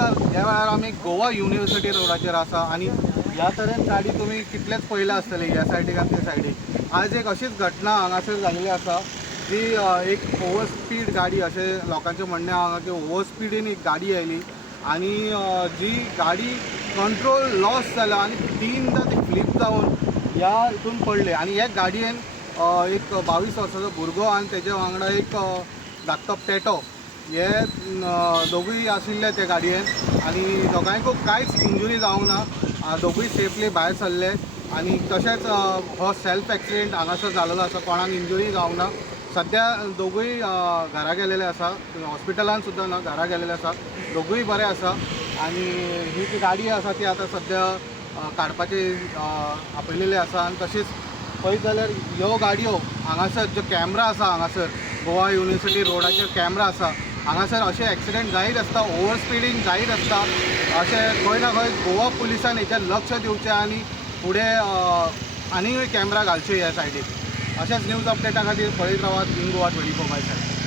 नमस्कार. ह्या वेळार आमी गोवा युनिवर्सिटी रोडाचेर आसा आणि ह्या तरेन गाडी तुम्ही कितलेच पयला आसतली ह्या सायडीक आनी त्या सायडीक. आज एक अशीच घटना हांगासर जाल्ली आसा जी एक ओवर स्पीड गाडी अशें लोकांचें म्हणणें आहा की ओवर स्पीडीन एक गाडी आयली आणि जी गाडी कंट्रोल लॉस जाला आणि तीनदा ती फ्लिप जावन ह्या हितून पडले आणि ह्या गाडयेन एक 22 वर्साचो भुरगो आणि तेजे वांगडा एक धाकटो पेटो हे दोगूय आशिल्ले ते गाडयेन आणि दोगांयकूय कांयच इंजुरी जावंक ना. दोगूय सेफली भायर सरले आणि तशेंच हो सेल्फ एक्सिडेंट हांगासर जाल्लो आसा. कोणाक इंजुरी जावंक ना. सद्या दोगूय घरा गेलेले आसा. हॉस्पिटलान सुद्दां ना, घरा गेलेले आसा. दोगूय बरे आसा आणि ही जी गाडी आसा ती आतां सद्या काडपाची आपयलेली आसा. आनी तशीच पळयत जाल्यार ह्यो गाडयो हांगासर जो कॅमेरा आसा हांगासर गोवा युनिवर्सिटी रोडाचेर कॅमेरा आसा हांगासर अशें एक्सिडेंट जायत आसता, ओवर स्पिडींग जायत आसता. अशें खंय ना खंय गोवा पुलिसान हेचेर लक्ष दिवचें आणि फुडें आनीकूय कॅमेरा घालचे ह्या सायडीक. अशेंच न्यूज अपडेटा खातीर पळयत रावात इन गोवा 24/7.